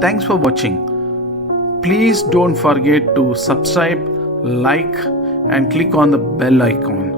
Thanks for watching. Please don't forget to subscribe, like, and click on the bell icon.